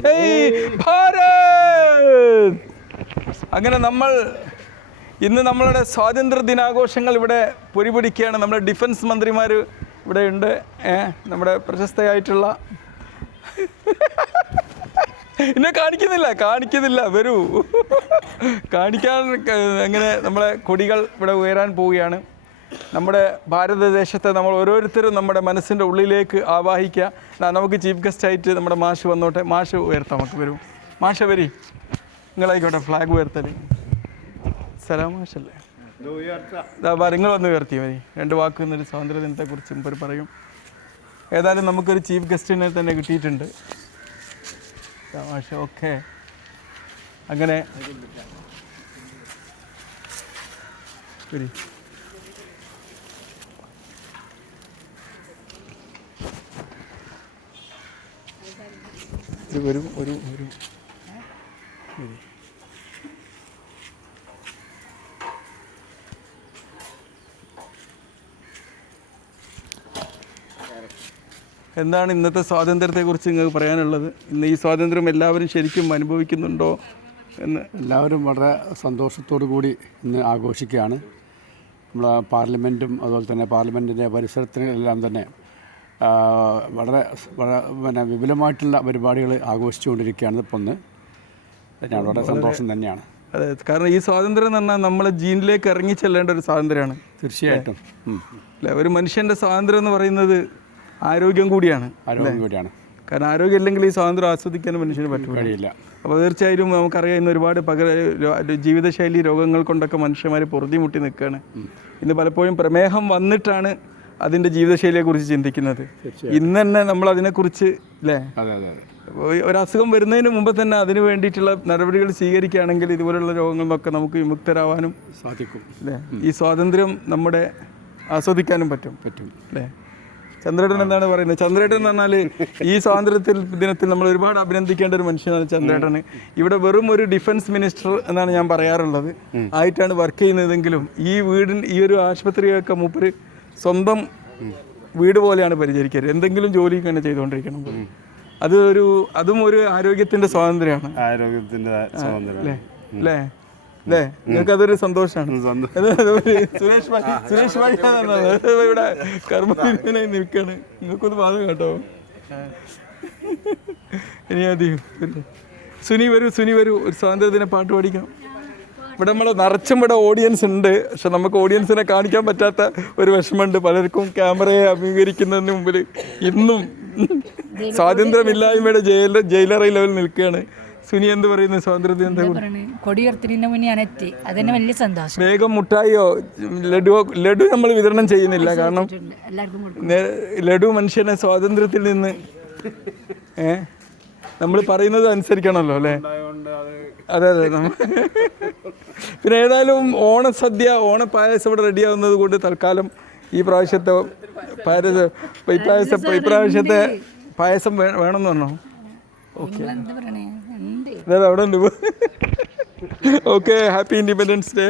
ജയ് ഭാരത്. അങ്ങനെ ഇന്ന് നമ്മളുടെ സ്വാതന്ത്ര്യ ദിനാഘോഷങ്ങൾ ഇവിടെ പൊരിപിടിക്കുകയാണ്. നമ്മുടെ ഡിഫൻസ് മന്ത്രിമാർ ഇവിടെ ഉണ്ട്. നമ്മുടെ പ്രശസ്തയായിട്ടുള്ള എന്നെ കാണിക്കുന്നില്ല വരൂ കാണിക്കാൻ. അങ്ങനെ നമ്മളെ കൊടികൾ ഇവിടെ ഉയരാൻ പോവുകയാണ്. നമ്മുടെ ഭാരതദേശത്തെ നമ്മൾ ഓരോരുത്തരും നമ്മുടെ മനസ്സിൻ്റെ ഉള്ളിലേക്ക് ആവാഹിക്കുക. നമുക്ക് ചീഫ് ഗസ്റ്റായിട്ട് നമ്മുടെ മാഷ് വന്നോട്ടെ. മാഷ് ഉയർത്താം, നമുക്ക് വരും. മാഷ വരി, നിങ്ങളായിക്കോട്ടെ ഫ്ലാഗ് ഉയർത്തല്. സലാം മാഷല്ലേ, നിങ്ങൾ വന്ന് ഉയർത്തി മതി. 2 വാക്ക് എന്നൊരു സ്വാതന്ത്ര്യ ദിനത്തെക്കുറിച്ച് മുമ്പ് പറയും. ഏതായാലും നമുക്കൊരു ചീഫ് ഗസ്റ്റിനെ തന്നെ കിട്ടിയിട്ടുണ്ട്. മാഷ ഓക്കെ. അങ്ങനെ വരി. ഒരു എന്താണ് ഇന്നത്തെ സ്വാതന്ത്ര്യത്തെക്കുറിച്ച് നിങ്ങൾക്ക് പറയാനുള്ളത്? ഇന്ന് ഈ സ്വാതന്ത്ര്യം എല്ലാവരും ശരിക്കും അനുഭവിക്കുന്നുണ്ടോ എന്ന്? എല്ലാവരും വളരെ സന്തോഷത്തോടു കൂടി ഇന്ന് ആഘോഷിക്കുകയാണ്. നമ്മളെ പാർലമെൻറ്റും അതുപോലെ തന്നെ പാർലമെൻറ്റിൻ്റെ പരിസരത്തിനെല്ലാം തന്നെ വളരെ വിപുലമായിട്ടുള്ള പരിപാടികൾ ആഘോഷിച്ചുകൊണ്ടിരിക്കുകയാണ്. ഇപ്പോൾ വളരെ സന്തോഷം തന്നെയാണ്. അതെ, കാരണം ഈ സ്വാതന്ത്ര്യം എന്ന് പറഞ്ഞാൽ നമ്മളെ ജീനിലേക്ക് ഇറങ്ങി ചെല്ലേണ്ട ഒരു സ്വാതന്ത്ര്യമാണ്. തീർച്ചയായിട്ടും അല്ലേ? ഒരു മനുഷ്യൻ്റെ സ്വാതന്ത്ര്യം എന്ന് പറയുന്നത് ആരോഗ്യം കൂടിയാണ്. കാരണം ആരോഗ്യം ഇല്ലെങ്കിൽ ഈ സ്വാതന്ത്ര്യം ആസ്വദിക്കാൻ മനുഷ്യന് പറ്റില്ല. അപ്പോൾ തീർച്ചയായും നമുക്കറിയാം ഇന്ന് ഒരുപാട് ജീവിതശൈലി രോഗങ്ങൾ കൊണ്ടൊക്കെ മനുഷ്യന്മാർ പൊറുതിമുട്ടി നിൽക്കുകയാണ്. ഇന്ന് പലപ്പോഴും പ്രമേഹം വന്നിട്ടാണ് അതിൻ്റെ ജീവിതശൈലിയെക്കുറിച്ച് ചിന്തിക്കുന്നത്. ഇന്ന് തന്നെ നമ്മൾ അതിനെക്കുറിച്ച് അല്ലേ, ഒരസുഖം വരുന്നതിന് മുമ്പ് തന്നെ അതിന് വേണ്ടിയിട്ടുള്ള നടപടികൾ സ്വീകരിക്കുകയാണെങ്കിൽ ഇതുപോലുള്ള രോഗങ്ങളിൽ നിന്നൊക്കെ നമുക്ക് വിമുക്തരാവാനും സാധിക്കും. അല്ലേ? ഈ സ്വാതന്ത്ര്യം നമ്മുടെ ആസ്വദിക്കാനും പറ്റും അല്ലേ? ചന്ദ്രേട്ടൻ എന്താണ് പറയുന്നത്? ചന്ദ്രേട്ടൻ എന്ന് പറഞ്ഞാൽ ഈ ദിനത്തിൽ നമ്മൾ ഒരുപാട് അഭിനന്ദിക്കേണ്ട ഒരു മനുഷ്യനാണ് ചന്ദ്രേട്ടന്. ഇവിടെ വെറും ഒരു ഡിഫൻസ് മിനിസ്റ്റർ എന്നാണ് ഞാൻ പറയാറുള്ളത് ആയിട്ടാണ് വർക്ക് ചെയ്യുന്നതെങ്കിലും ഈ ഒരു ആശുപത്രിയൊക്കെ മൂപ്പര് സ്വന്തം വീട് പോലെയാണ് പരിചരിക്കാറ്. എന്തെങ്കിലും ജോലി ഇങ്ങനെ ചെയ്തുകൊണ്ടിരിക്കണം. അതും ഒരു ആരോഗ്യത്തിൻ്റെ സ്വാതന്ത്ര്യമാണ്. അല്ലേ? നിങ്ങൾക്ക് അതൊരു സന്തോഷമാണ്. സുരേഷ് ഭായി ഇവിടെ കർമ്മത്തിനായി നിൽക്കാണ്. നിങ്ങൾക്കൊന്ന് ബാധകം കേട്ടോ. ഇനി അധികം സുനി വരൂ ഒരു സ്വാതന്ത്ര്യദിന പാട്ട് പഠിക്കണം. ഇവിടെ നമ്മൾ നിറച്ചും ഇവിടെ ഓഡിയൻസ് ഉണ്ട്. പക്ഷെ നമുക്ക് ഓഡിയൻസിനെ കാണിക്കാൻ പറ്റാത്ത ഒരു വിഷമമുണ്ട്. പലർക്കും ക്യാമറയെ അഭിമുഖീകരിക്കുന്നതിന് മുമ്പിൽ ഇന്നും സ്വാതന്ത്ര്യമില്ലായ്മയുടെ ജയിലറ ലെവലിൽ നിൽക്കുകയാണ്. സുനി എന്ത് പറയുന്നു സ്വാതന്ത്ര്യദിനത്തെ? വേഗം മുട്ടായിയോ ലഡു നമ്മൾ വിതരണം ചെയ്യുന്നില്ല. കാരണം ലഡു മനുഷ്യനെ സ്വാതന്ത്ര്യത്തിൽ നിന്ന് നമ്മൾ പറയുന്നത് അനുസരിക്കണമല്ലോ അല്ലേ? അതെ. പിന്നെ ഏതായാലും ഓണപ്പായസം ഇവിടെ റെഡിയാവുന്നത് കൊണ്ട് തൽക്കാലം ഈ പ്രാവശ്യത്തെ പായസം വേണമെന്ന് പറഞ്ഞോ? ഓക്കെ, അവിടെ ഉണ്ട്. Okay, happy independence day.